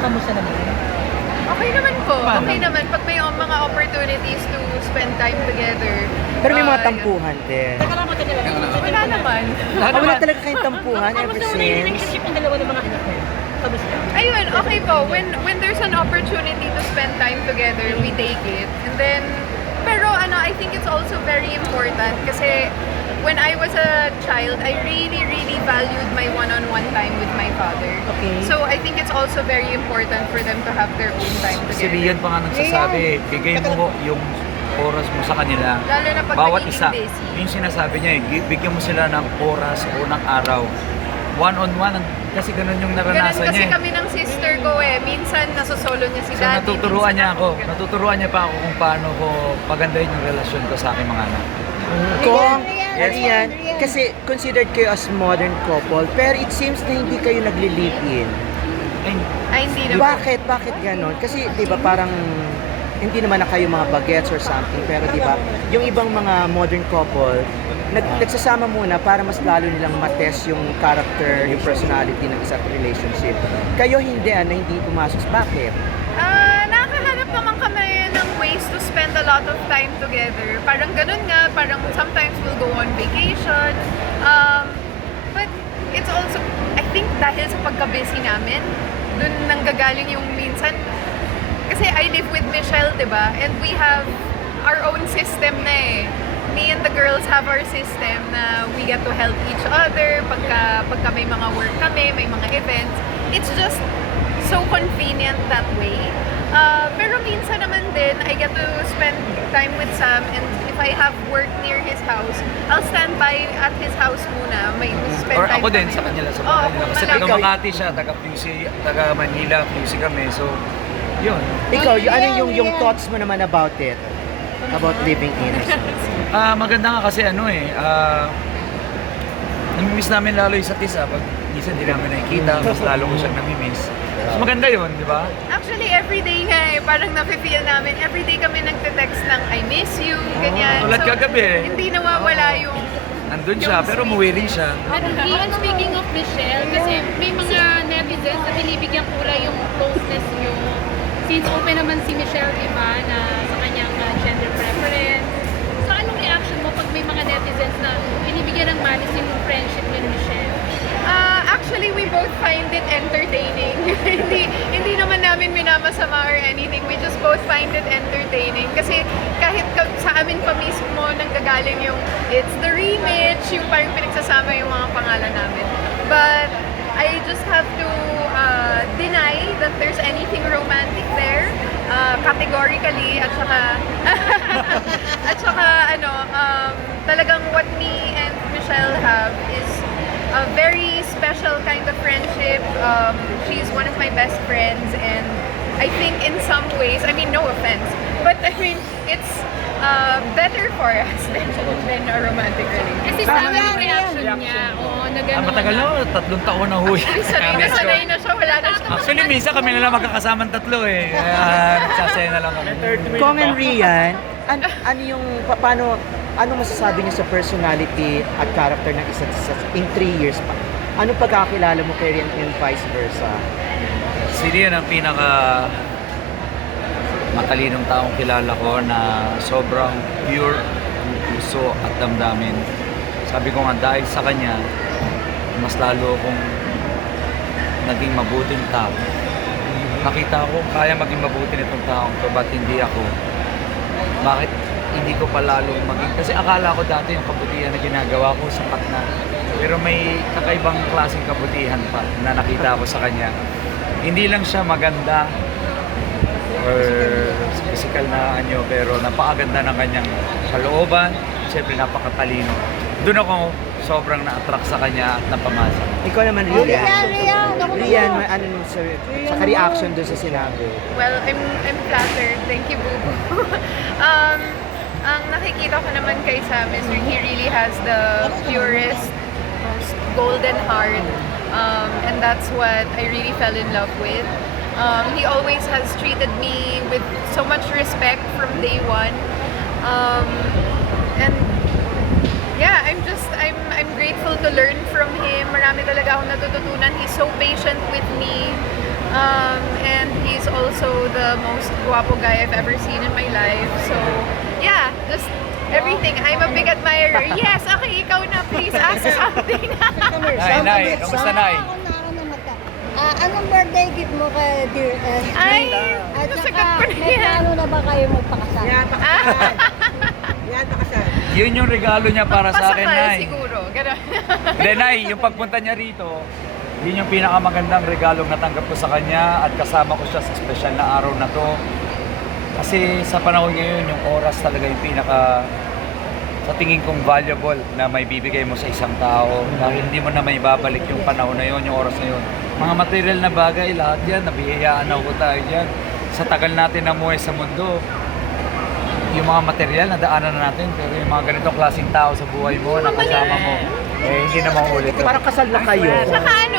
kamusta naman? Okay naman po. Paano? Okay naman. Pag may um, mga opportunities to spend time together. Uh, pero may mga tampuhan uh, yun. din. Teka lang, teka lang. Wala naman. Wala naman. Wala man. talaga kayong tampuhan ever since. Kamusta mo na yung relationship ng dalawa ng mga anak mo? Ayun, okay po. When when there's an opportunity to spend time together, we take it. And then, pero ano, I think it's also very important kasi when I was a child, I really, really valued my one-on-one -on -one time with my father. Okay. So I think it's also very important for them to have their own time together. So, si Rian pa nga nagsasabi, yeah. Eh. bigay mo ko yung oras mo sa kanila. Lalo na pag Bawat isa. Busy. Yung sinasabi niya, eh. bigyan mo sila ng oras unang araw. One-on-one, -on -one. kasi ganun yung naranasan ganun kasi niya. kasi eh. kami ng sister ko eh. Minsan nasosolo niya si so, daddy. natuturuan Minsan niya ako. Ganun. Natuturuan niya pa ako kung paano ko pagandahin yung relasyon ko sa aking mga anak. Kung... Okay. Yes. Ayan. Yeah. Kasi considered kayo as modern couple, pero it seems na hindi kayo nagli-live-in. Ay, hindi naman. Bakit? Bakit ganon? Kasi, di ba, parang hindi naman na kayo mga bagets or something, pero di ba, yung ibang mga modern couple, nag nagsasama muna para mas lalo nilang matest yung character, yung personality ng isang relationship. Kayo hindi, ano, hindi pumasok. Bakit? lot of time together. Parang ganun nga, parang sometimes we'll go on vacation. Um, but it's also, I think dahil sa pagka-busy namin, dun nang gagaling yung minsan. Kasi I live with Michelle, di ba? And we have our own system na eh. Me and the girls have our system na we get to help each other pagka, pagka may mga work kami, may mga events. It's just so convenient that way. Uh, pero minsan naman din, I get to spend time with Sam and if I have work near his house, I'll stand by at his house muna. May mm -hmm. spend time Or ako time din sa kanya. Sa oh, kanya. Kasi tingnan Makati siya, taga, -Pusi, taga Manila, Pusi kami. So, yun. Okay, Ikaw, yeah, ano yung, yeah. yung thoughts mo naman about it? Uh -huh. About living in or Ah, uh, maganda nga kasi ano eh, ah, uh, namimiss namin lalo yung sa TISA. Pag isa, hindi namin nakikita, mm -hmm. mas lalo ko mm -hmm. siyang nami-miss. Mas so maganda yun, di ba? Actually, everyday nga hey, eh. Parang nafe namin. Everyday kami nagte-text ng I miss you, ganyan. Oh, Tulad like so, kagabi eh. Hindi nawawala yung... Nandun siya, pero muwi rin siya. And speaking of Michelle, kasi may mga netizens na binibigyan kula yung closeness nyo. Since open naman si Michelle, di ba, na sa kanyang gender preference. So, anong reaction mo pag may mga netizens na binibigyan ng malis yung friendship ni Michelle? actually we both find it entertaining. hindi hindi naman namin minamasama or anything. We just both find it entertaining. Kasi kahit ka, sa amin pa mismo nang gagaling yung it's the remix, yung parang pinagsasama yung mga pangalan namin. But I just have to uh, deny that there's anything romantic there. Uh, categorically at saka at saka ano um, talagang what me and Michelle have is a very special kind of friendship. Um, she's one of my best friends, and I think in some ways, I mean, no offense, but I mean, it's uh, better for us than, than a romantic relationship. Pa Kasi pa sa reaction re niya, oh, Matagal na, na, tatlong taon na huwi. Actually, minsan kami na lang tatlo eh. Kasi uh, na lang kami. Kung and Rian, ano an an yung, pa paano, ano masasabi niyo sa personality at character ng isa't isa in three years pa? Anong pagkakilala mo kay Rian and vice versa? Si Rian ang pinaka matalinong taong kilala ko na sobrang pure ang puso at damdamin. Sabi ko nga dahil sa kanya, mas lalo akong naging mabuting tao. Nakita ko kaya maging mabuti nitong taong to, ba't hindi ako? Bakit hindi ko pa palalo maging kasi akala ko dati yung kabutihan na ginagawa ko sapat na pero may kakaibang klaseng kabutihan pa na nakita ko sa kanya hindi lang siya maganda or physical na anyo pero napakaganda ng kanyang kalooban syempre napakatalino doon ako sobrang na-attract sa kanya at napamasa. Ikaw naman, Rian. Oh, Rian, Rian, Rian, ano nung sa, sa reaction doon sa sinabi? Well, I'm, I'm flattered. Thank you, Boo. um, ang nakikita ko naman kay Sam is he really has the purest, most golden heart. Um, and that's what I really fell in love with. Um, he always has treated me with so much respect from day one. Um, and yeah, I'm just, I'm, I'm grateful to learn from him. Marami talaga akong natututunan. He's so patient with me. Um, and he's also the most guapo guy I've ever seen in my life. So, yeah, just everything. Oh, okay. I'm a big admirer. Yes, okay, ikaw na, please ask something. ay, nay, nay, no, kamusta nay? Uh, anong birthday gift mo kay dear uh, Ay, ba? at saka, may plano na ba kayo magpakasal? Yan, pakasal. Yan, pakasal. Yun yung regalo niya para Magpasa sa akin, Nay. Magpasakal siguro. Then, nay, yung pagpunta niya rito, yun yung pinakamagandang regalo na tanggap ko sa kanya at kasama ko siya sa special na araw na to kasi sa panahon ngayon yung oras talaga yung pinaka sa tingin kong valuable na may bibigay mo sa isang tao na hindi mo na may babalik yung panahon na yun, yung oras na yun. Mga material na bagay, lahat yan, nabihayaan na ako tayo yan. Sa tagal natin na muhay sa mundo, yung mga material na daanan na natin, pero yung mga ganitong klaseng tao sa buhay mo, mm -hmm. na kasama mo, eh, hindi na mauulit. Parang kasal na kayo. Sa kanan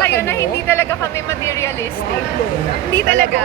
tayo na okay. hindi talaga kami materialistic. Wow. Ka, okay. Hindi talaga.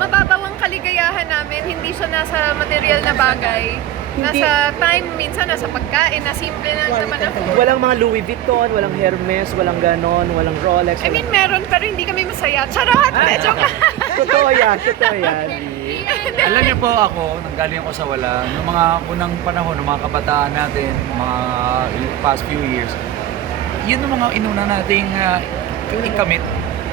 Mababaw kaligayahan namin, hindi siya nasa material na bagay. Hindi. Nasa time, minsan nasa pagkain, na simple lang naman ako. Walang mga Louis Vuitton, walang Hermes, walang ganon, walang Rolex. I or... mean, meron, pero hindi kami masaya. Charot! Ah, joke! totoo yan, totoo yan. Alam niyo po ako, nanggaling ako sa wala. Noong mga unang panahon, noong mga kabataan natin, mga past few years, yun yung mga inuna nating uh, kailangan ikamit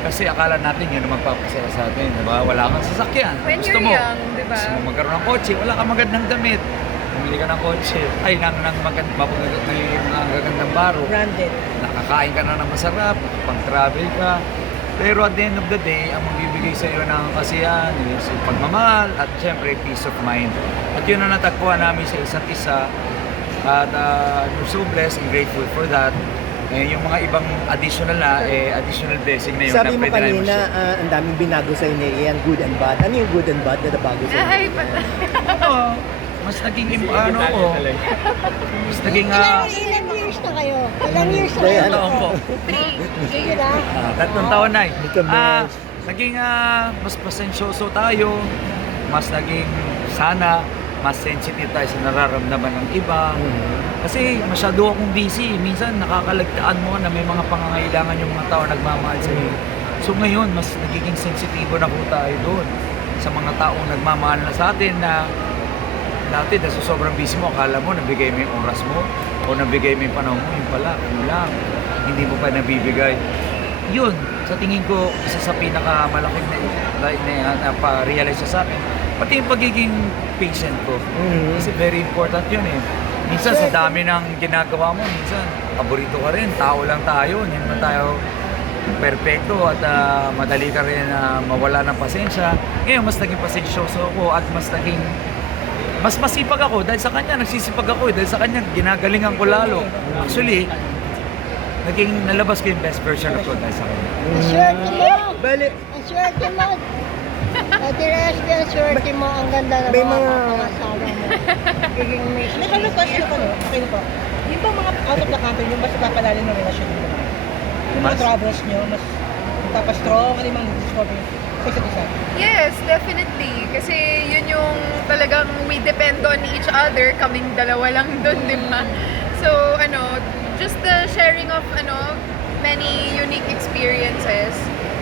kasi akala natin yun ang magpapasaya sa atin. Diba? Wala kang sasakyan. When Gusto young, mo. young, diba? Gusto mo magkaroon ng kotse, wala kang magandang damit. Bumili ka ng kotse, ay nang nang magand magagandang baro. Branded. Nakakain ka na ng masarap, pang travel ka. Pero at the end of the day, ang magbibigay sa iyo ng kasiyahan is yung pagmamahal at syempre peace of mind. At yun ang na natagpuan namin sa isa't isa. At uh, I'm so blessed and grateful for that. Eh, yung mga ibang additional na, eh, additional blessing na yun Sabi na pwede kanina, na mo kanina, uh, ang daming binago sa inyo, eh, ang good and bad. Ano yung good and bad na nabago sa inyo? Ay, pa- Oo. Uh, mas naging, yung, ano ko, oh. mas naging, ah... uh, ilang, ilang, ilang years na kayo? Ilang years na kayo? ay, ano po? Three. Sige na. Tatlong taon na eh. Ah, uh, naging, ah, uh, mas pasensyoso tayo. Mas naging, sana, mas sensitive tayo sa nararamdaman ng iba. Mm-hmm. Kasi masyado akong busy. Minsan nakakalagtaan mo na may mga pangangailangan yung mga tao na nagmamahal sa iyo. So ngayon, mas nagiging sensitibo na po tayo doon sa mga tao na nagmamahal na sa atin na dati dahil sobrang busy mo, akala mo nabigay mo yung oras mo o nabigay mo yung panahon mo, yung pala, yung lang, hindi mo pa nabibigay. Yun, sa tingin ko, isa sa pinakamalaking na, na, na, na, uh, na pa-realize sa akin, pati yung pagiging patient ko. mm Kasi very important yun eh. Minsan sa dami ng ginagawa mo, minsan paborito ka rin, tao lang tayo, hindi naman tayo perfecto at uh, madali ka rin na uh, mawala ng pasensya. Ngayon, mas naging pasensyoso ako at mas naging mas masipag ako dahil sa kanya, nagsisipag ako eh. dahil sa kanya, ginagalingan ko lalo. Actually, naging nalabas ko yung best version ako dahil sa kanya. Mm-hmm. Balik. O, tirayasin yung swerte mo. Ang ganda na mga, mga pangasama mo. mo. Giging may Ano yung question ko? ano? na po. Yung ba mga out of the country, yung basta sa ng relasyon nyo? Yung mas? mga travels nyo, mas tapastrong, ano yung mga discovery? Yes, definitely. Kasi yun yung talagang we depend on each other. Kaming dalawa lang dun, di ba? So, ano, just the sharing of, ano, many unique experiences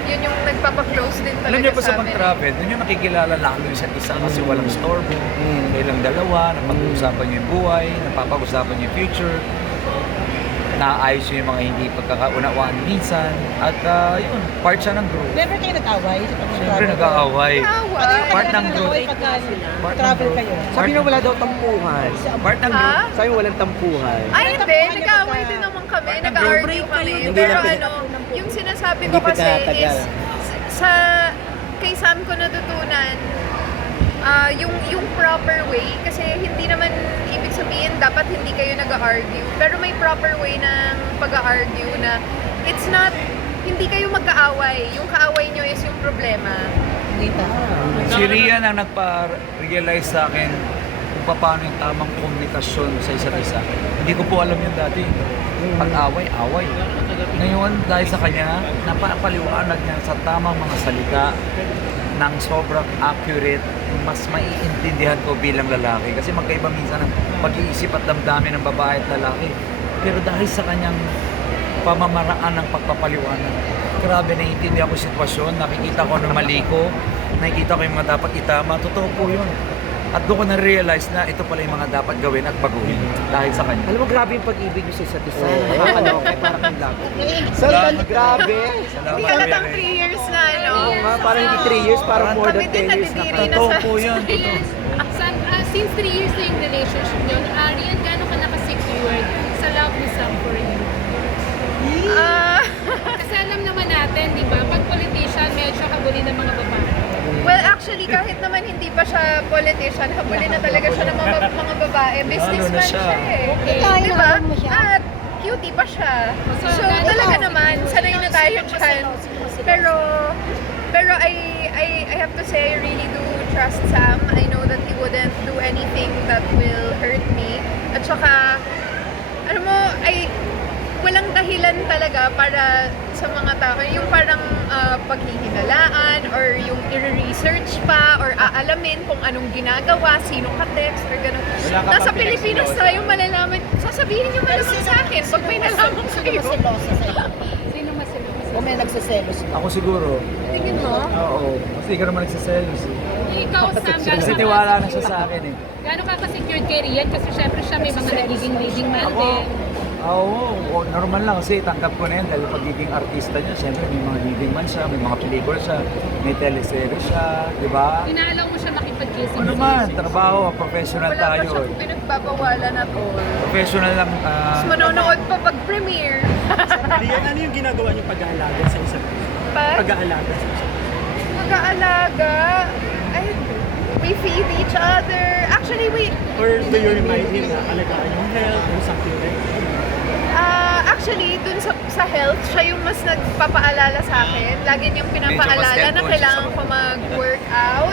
yun yung nagpapaklose din talaga niyo ba sa amin. Alam niyo po sa pag-travel, yun yung nakikilala lalo sa isa kasi walang storeboard. Mm. Kailang dalawa, napag-uusapan niyo yung buhay, napapag uusapan niyo yung future naayos na yung mga hindi pagkakaunawaan minsan. At uh, yun, part siya ng growth. Never kayo nag-away? Siyempre nag-away. Part ng growth. Part ng, ng growth. Ka Sabi ng na wala bro. daw tampuhan. Part ng ah? growth. Sabi mo walang tampuhan. Ay, Ay na hindi. Nag-away din naman kami. Nag-argue kami. Kayo. Pero naga ano, yung sinasabi hindi ko kasi ta is sa kay Sam ko natutunan uh, yung yung proper way kasi hindi naman ibig sabihin dapat hindi kayo nag-argue pero may proper way ng pag-argue na it's not hindi kayo magkaaway yung kaaway niyo is yung problema hindi uh, uh, uh, si, uh, uh, si Rian ang nagpa-realize sa akin kung paano yung tamang komunikasyon sa isa't isa. Liya. Hindi ko po alam yun dati. Pag-away, away. Ngayon, dahil sa kanya, napapaliwanag niya sa tamang mga salita ng sobrang accurate, mas maiintindihan ko bilang lalaki. Kasi magkaiba minsan ng pag-iisip at damdamin ng babae at lalaki. Pero dahil sa kanyang pamamaraan ng pagpapaliwanag, grabe na intindihan ko sitwasyon, nakikita ko ng maliko nakikita ko yung mga dapat itama. Totoo po yun. At doon ko na-realize na ito pala yung mga dapat gawin at baguhin dahil sa kanya. Alam mo, grabe yung pag-ibig niya sa isa't isa. Oh, wow. wow. okay. Parang kang labo. Salamat, <So, laughs> grabe. Hindi ka natang 3 years na, oh, oh, ano? Oh, ma, hindi oh. 3 years, para oh, more than 10 years din na. Totoo so, po yun. uh, Since 3 years na yung relationship niyo, yun, Arian, gano'n ka secure sa -si love ni Sam for you? Yeah. Uh, kasi alam naman natin, di ba, pag politician, medyo kabuli ng mga babae. Well, actually, kahit naman hindi pa siya politician, habulin na talaga siya ng mga, mga babae. Businessman siya. eh. Okay. Diba? At cutie pa siya. So, so talaga naman, sanay na tayo dyan. Pero, pero I, I, I have to say, I really do trust Sam. I know that he wouldn't do anything that will hurt me. At saka, alam ano mo, I, walang dahilan talaga para sa mga tao, yung parang uh, paghihinalaan or yung i-research -re pa or aalamin kung anong ginagawa, sino ka text or gano'n. Ka Nasa Pilipinas sa yung malalaman, sasabihin nyo malalaman sa, akin pag may nalaman kayo. Sino masilosa Sino masilosa sa'yo? may nagsaselos? Ako siguro. Tingin mo? Oo. Kasi ikaw naman nagsaselos. Ikaw, sa Sam, gano'n ka na sa akin eh. Gano'n ka ka-secured kay Rian? Kasi syempre siya may mga nagiging leading man din. Oo, oh, oh, normal lang kasi tanggap ko na yan dahil pagiging artista niya, siyempre may mga living man siya, may mga pelikula siya, may teleserye siya, di ba? Inaalaw mo siya makipag-jessing. Oh, ano man, trabaho, professional Wala tayo. Wala pa siya pinagbabawala na to. O. Professional lang. Uh, Mas manonood pa pag-premiere. Sandali ano yung ginagawa niyo pag-aalaga sa isa? Pag isa, isa? Pag? Pag-aalaga sa isa. Pag-aalaga? Ay, we feed each other. Actually, we... Or do you remind him na alagaan yung health or something like that? actually, dun sa, sa health, siya yung mas nagpapaalala sa akin. Lagi niyang pinapaalala na kailangan ko mag-workout,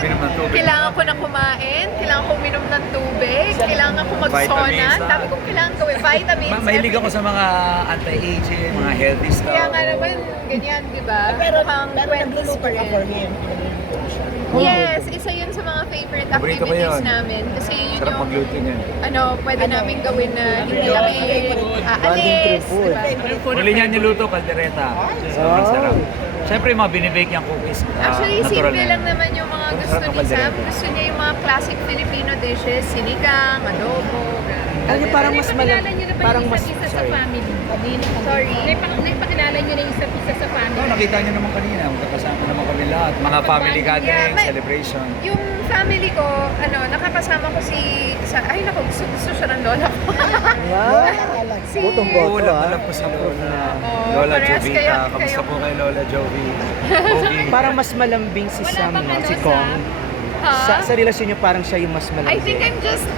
kailangan ko na kumain, kailangan ko uminom ng tubig, kailangan ko mag-sauna. Sabi ko, tubig, kailangan, ko Dami kong kailangan gawin vitamins. Ma- mahilig ako sa mga anti-aging, mga healthy stuff. Kaya nga naman, ganyan, di ba? Pero, pero nag-look Yes, isa yun sa mga favorite activities namin. Kasi yun no, yung, Sarap yung ano, pwede namin gawin na hindi kami aalis. Huli niya niluto, kaldereta. Sobrang sarap. Siyempre, mga binibake yung cookies. Actually, simple lang naman yung mga gusto ni Sam. Gusto niya yung mga classic Filipino dishes. Sinigang, adobo. Alam niyo, parang mas malamig parang Mag mas isa sorry. sa family. Sorry. May, may, may pa nakipakilala niyo na yung isa isa sa family. Oh, no, nakita niyo naman kanina, magkakasama naman kami lahat, mga Napap family gathering, yeah, cadets, yeah. celebration. Yung family ko, ano, nakakasama ko si sa si, ay nako, gusto, gusto si Sharon lola ko. wow. si Butong Boto. Lola, alam ko sa lola. Oh, lola Jovita, kamusta kayo? po kay Lola Jovi? para mas malambing si Wala Sam, si sa, Kong. Huh? Sa, sa relasyon niyo, parang siya yung mas malambing. I think I'm just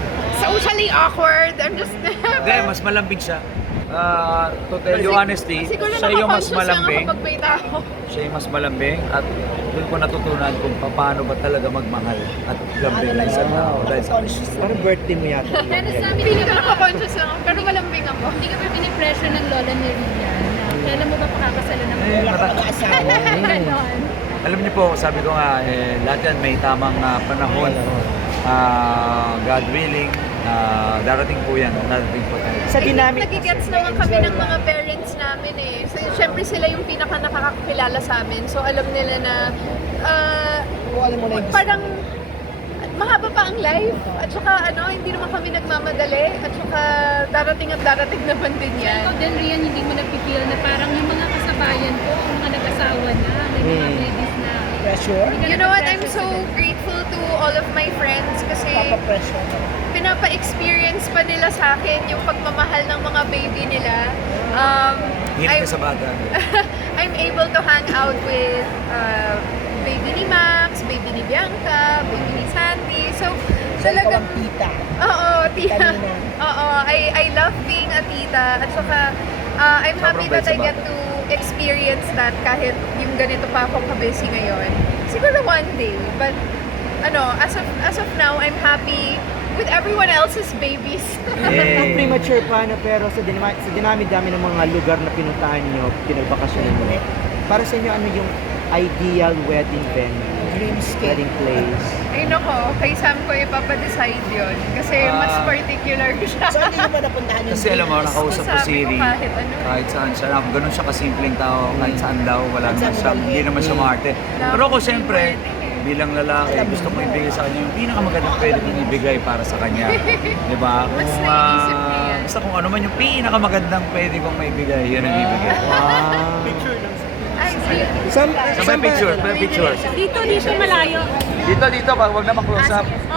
socially awkward. I'm just never... Uh, hindi, but... mas malambing siya. Uh, to tell kasi, you honestly, siya, siya yung mas malambing. Siya, siya yung mas malambing. At doon ko natutunan kung paano ba talaga magmahal at lambing ng isang tao. Parang birthday mo yata. Pero sa amin, hindi ko nakakonsyos ako. No? Pero malambing ako. Hindi ka ba pinipresyo ng lola ni Rian? Kailan mo ba pakakasala ng lola? Eh, matakasala. Alam niyo po, sabi ko nga, eh, lahat yan may tamang uh, panahon. Ay, oh uh, God willing, uh, darating po yan. Darating po tayo. Sa dinamit. Nagigets naman kami ng mga parents namin eh. So, Siyempre sila yung pinaka nakakakilala sa amin. So alam nila na uh, alam mo na parang mahaba pa ang life. At saka ano, hindi naman kami nagmamadali. At saka darating at darating naman din yan. So okay, then Rian, hindi mo nagpipil na parang yung mga kasabayan ko, mga nag-asawa na, may mga babies na pressure. You know what? I'm so grateful to all of my friends kasi pinapa-experience pinapa pa nila sa akin yung pagmamahal ng mga baby nila. Um, Hindi yeah, ko I'm, sa baga. I'm able to hang out with uh, baby ni Max, baby ni Bianca, baby ni Sandy. So, so talaga... Ikaw tita. Oo, oh, oh, tita. Oo, oh, oh, I, I love being a tita. At saka, so, uh, I'm so, happy that I get to experience that kahit yung ganito pa ako kabusy ngayon, siguro one day. But, ano, as of, as of now, I'm happy with everyone else's babies. Yay. Yeah. premature pa na pero sa, dinam sa dinami-dami ng mga lugar na pinuntahan nyo, pinagbakasyon nyo, eh, para sa inyo, ano yung ideal wedding venue? dreamscape. Wedding place. Ay, nako. Kay Sam ko ipapadeside yun. Kasi uh, mas particular siya. So, hindi mo pa napuntahan yung Kasi alam mo, nakausap ko si Siri. Kahit, ano, kahit saan siya. Ako, ganun siya kasimpleng tao. Hmm. Kahit saan daw, wala naman siya. May hindi naman siya maarte. Pero ako, siyempre, party, eh. bilang lalaki, eh, gusto yun, ko ibigay uh, sa kanya yung pinakamagandang pwede kong ibigay para sa kanya. Di ba? Uh, mas naisip niya. Basta kung ano man yung pinakamagandang pwede kong maibigay, yun ang ibigay. Wow. Picture lang Some, some, some picture, some picture. Dito dito, dito, dito malayo. Dito, dito, wag na mag-close up.